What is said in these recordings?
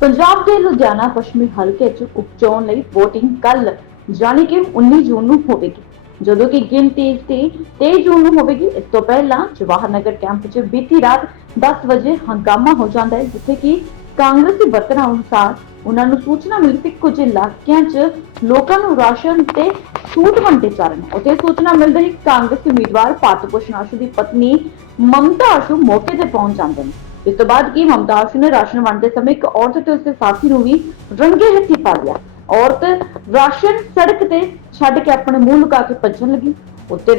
ਪੰਜਾਬ ਦੇ ਲੁਧਿਆਣਾ, ਪੱਛਮੀ ਹਲਕੇ 'ਚ ਉਪਚੋਣ ਲਈ VOTING ਕੱਲ ਜਾਣੀ ਕਿ 19 ਜੂਨ ਨੂੰ ਹੋਵੇਗੀ। ਜਦੋਂ ਕਿ ਗਿਣਤੀ ਇਸ ਦੀ 23 ਜੂਨ ਨੂੰ ਹੋਵੇਗੀ, ਇਸ ਤੋਂ ਪਹਿਲਾਂ ਜਵਾਹਰ ਨਗਰ ਕੈਂਪ 'ਚ ਬੀਤੀ ਰਾਤ 10 ਵਜੇ ਹੰਗਾਮਾ ਹੋ ਜਾਂਦਾ ਹੈ, ਜਿੱਥੇ ਕਿ ਕਾਂਗਰਸੀ ਵਰਕਰਾਂ ਅਨੁਸਾਰ ਉਹਨਾਂ ਨੂੰ ਸੂਚਨਾ ਮਿਲੀ ਕਿ ਕੁਝ ਇਲਾਕਿਆਂ 'ਚ ਲੋਕਾਂ ਨੂੰ ਰਾਸ਼ਨ ਤੇ ਛੂਟ ਵੰਡੇ ਜਾ ਰਹੇ ਨੇ। ਉੱਥੇ ਸੂਚਨਾ ਮਿਲ ਰਹੀ ਕਾਂਗਰਸੀ ਉਮੀਦਵਾਰ ਭਾਰਤ ਭੂਸ਼ਣ ਆਸ਼ੂ ਦੀ ਪਤਨੀ ਮਮਤਾ ਆਸ਼ੂ ਮੌਕੇ ਤੇ ਪਹੁੰਚ ਜਾਂਦੇ ਨੇ। ਇਸ ਤੋਂ ਬਾਅਦ ਕੀ ਮਮਤਾ ਆਸ਼ੂ ਨੇ ਰਾਸ਼ਨ ਵੰਡਦੇ ਸਮੇਂ ਇੱਕ ਔਰਤ ਤੇ ਉਸਦੇ ਸਾਥੀ ਨੂੰ ਵੀ ਰੰਗੇ ਹੱਥੀ ਪਾ ਲਿਆ। ਔਰਤ ਰਾਸ਼ਨ ਸੜਕ ਤੇ ਛੱਡ ਕੇ ਆਪਣੇ ਮੂੰਹ ਲੁਕਾ ਕੇ ਭੱਜਣ ਲੱਗੀ। ਉੱਤੇ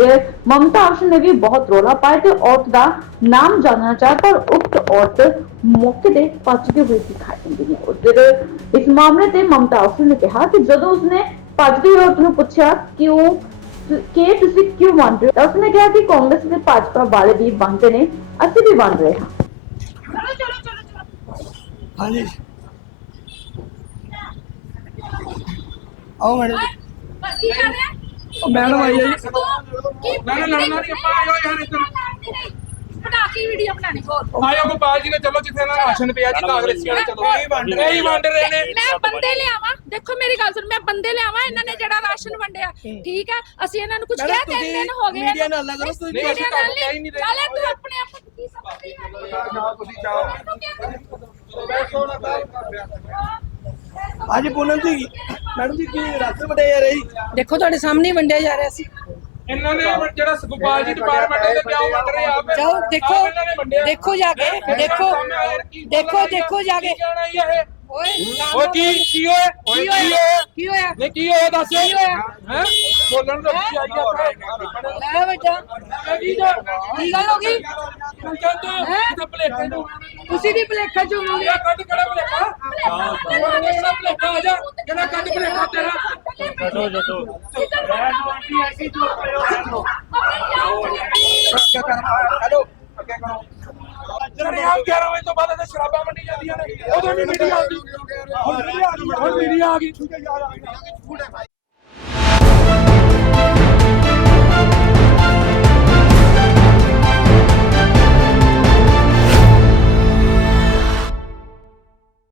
ਮਮਤਾ ਆਸ਼ੂ ਨੇ ਵੀ ਬਹੁਤ ਰੋਲਾ ਪਾਇਆ ਤੇ ਔਰਤ ਦਾ ਨਾਮ ਜਾਣਨਾ ਚਾਹਿਆ, ਪਰ ਉਕਤ ਔਰਤ ਮੌਕੇ ਤੇ ਭੱਜਦੇ ਹੋਏ ਦਿਖਾਈ ਦਿੰਦੀ ਹੈ। ਉੱਧਰ ਇਸ ਮਾਮਲੇ ਤੇ ਮਮਤਾ ਆਸ਼ੂ ਨੇ ਕਿਹਾ ਕਿ ਜਦੋਂ ਉਸਨੇ ਭੱਜਦੀ ਔਰਤ ਨੂੰ ਪੁੱਛਿਆ ਕਿ ਉਹ ਕਿ ਤੁਸੀਂ ਕਿਉਂ ਮੰਨ ਰਹੇ ਹੋ? ਤਾਂ ਉਸਨੇ ਕਿਹਾ ਕਿ ਕਾਂਗਰਸ ਤੇ ਭਾਜਪਾ ਵਾਲੇ ਵੀ ਮੰਨਦੇ ਨੇ, ਅਸੀਂ ਵੀ ਮੰਨ ਰਹੇ ਹਾਂ। ਹਾਂਜੀ। ਆਓ ਮੈਡਮ। ਕੀ ਕਰ ਰਿਹਾ ਉਹ ਮੈਡਮ ਆਈ ਹੈ ਜੀ। ਨਾ, ਨਾ, ਨਾ, ਨਾ, ਨਾ, ਆਪਾਂ ਆਇਓ ਯਾਰ ਇੱਧਰ। ਬਣਾ ਕੇ ਵੀਡੀਓ ਬਣਾਣੀ ਹੋਰ ਆਇਓ ਗੋਪਾਲ ਜੀ ਨੇ ਚਲੋ ਜਿੱਥੇ ਨਾ ਰਾਸ਼ਨ ਪਿਆ ਜੀ ਕਾਂਗਰਸੀਆਂ ਨੇ ਚਲੋ। ਇਹ ਵੰਡ ਰਹੇ ਹੀ ਵੰਡ ਰਹੇ ਨੇ। ਮੈਂ ਬੰਦੇ ਲਿਆਵਾਂ। ਦੇਖੋ ਮੇਰੀ ਗੱਲ ਸੁਣ ਮੈਂ ਬੰਦੇ ਲਿਆਵਾਂ ਇਹਨਾਂ ਨੇ ਜਿਹੜਾ ਰਾਸ਼ਨ ਵੰਡਿਆ। ਠੀਕ ਹੈ? ਅਸੀਂ ਇਹਨਾਂ ਨੂੰ ਕੁਝ ਕਿਹਾ ਤਿੰਨ ਦਿਨ ਹੋ ਗਏ। ਮੀਡੀਆ ਨਾਲ ਨਾ ਕਰੋ, ਤੁਸੀਂ ਨਹੀਂ, ਅਸੀਂ ਤੁਹਾਨੂੰ ਕਹਿ ਹੀ ਨਹੀਂ ਰਹੇ। ਚੱਲ ਤੂੰ ਆਪਣੇ ਆਪ ਨੂੰ ਕੀ ਸਮਝਦੀ ਹੈ ਤੁਸੀਂ ਜਾਓ। ਹਾਂਜੀ ਪੂਨਮ ਜੀ ਮੈਡਮ ਜੀ ਕੀ ਰਾਸ਼ਨ ਵਟੇ ਜਾ ਰਹੀ ਦੇਖੋ ਤੁਹਾਡੇ ਸਾਹਮਣੇ ਹੀ ਵੰਡਿਆ ਜਾ ਰਿਹਾ ਸੀ। ਇਹਨਾਂ ਨੇ ਜਿਹੜਾ ਗੋਪਾਲ ਜੀ ਡਿਪਾਰਟਮੈਂਟ ਦੇ ਕਿਆ ਵੰਡ ਰਹੇ ਆ ਆਪ ਜਾਓ ਦੇਖੋ ਦੇਖੋ ਜਾ ਕੇ ਦੇਖੋ ਦੇਖੋ ਦੇਖੋ ਜਾ ਕੇ। ਓਏ ਓਏ ਕੀ ਕੀ ਹੋਇਆ? ਓਏ ਕੀ ਹੋਇਆ? ਕੀ ਹੋਇਆ? ਨਹੀਂ ਕੀ ਹੋਇਆ? ਦੱਸ। ਕੀ ਹੋਇਆ? ਹੈ? ਬੋਲਣ ਦਾ ਕੀ ਆਈ ਆ ਲੈ ਬੱਚਾ। ਕੀ ਜਾ ਕੀ ਗੱਲ ਹੋ ਗਈ? ਤੂੰ ਕਹਿੰਦਾ ਹੈਂ? ਕਿਤੇ ਭਲੇਖੇ ਨੂੰ? ਤੁਸੀਂ ਵੀ ਭਲੇਖਾ ਚੋਂ ਇਹ ਕੱਢ ਕਿਹੜਾ ਭਲੇਖਾ? ਹਾਂ ਸਭ ਭਲੇਖਾ ਆ ਜਾ। ਕਿਹੜਾ ਕੱਢ ਭਲੇਖਾ ਤੇਰਾ। ਜਿਹੜੇ ਆਮ 11 ਵਜੇ ਤੋਂ ਬਾਅਦ ਇਹ ਸ਼ਰਾਬਾਂ ਮੰਡੀ ਜਾਂਦੀਆਂ ਨੇ। ਉਦੋਂ ਵੀ ਮੀਡੀਆ ਆ ਗਈ। ਹੁਣ ਮੀਡੀਆ ਆ ਗਈ ਹੁਣ ਮੀਡੀਆ ਆ ਗਈ।